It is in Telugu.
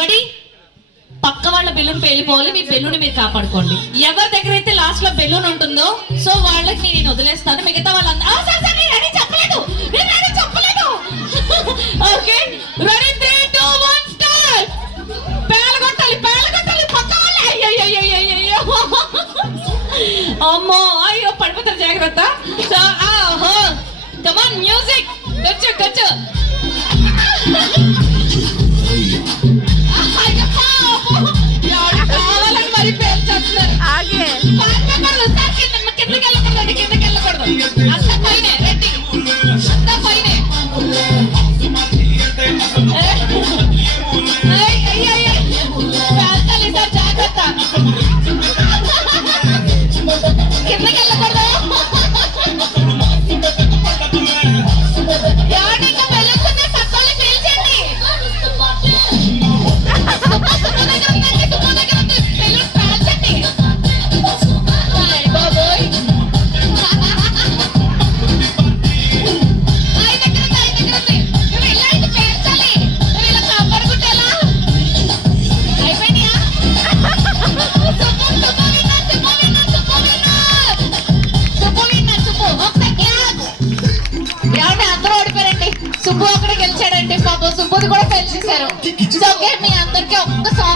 రెడీ పక్క వాళ్ళ బెలూన్ పేలిపోవాలి మీ బెలూన్ మీరు కాపాడుకోండి. ఎవరి దగ్గర అయితే లాస్ట్లో బెలూన్ ఉంటుందో సో వాళ్ళకి నేను వదిలేస్తాను. మిగతా వాళ్ళందరూ చెప్పలేదు. చెప్పలేదు. Okay ready three two one పేలగొట్టాలి పేలగొట్టాలి. పక్క అయ్యో అమ్మో అయ్యో పడిపోతారు జాగ్రత్త. సో ఆహో కమాన్ మ్యూజిక్ గచ్చు గచ్చు. కిందకి వెళ్ళకూడదు. అసలు పోయినాయి రెడ్డి. అందరూ ఓడిపోయారండి. సుబ్బు అక్కడ గెలిచాడండి. పాపం సుబ్బుది కూడా ఓకే మీ అందరికి ఒక్క సాంగ్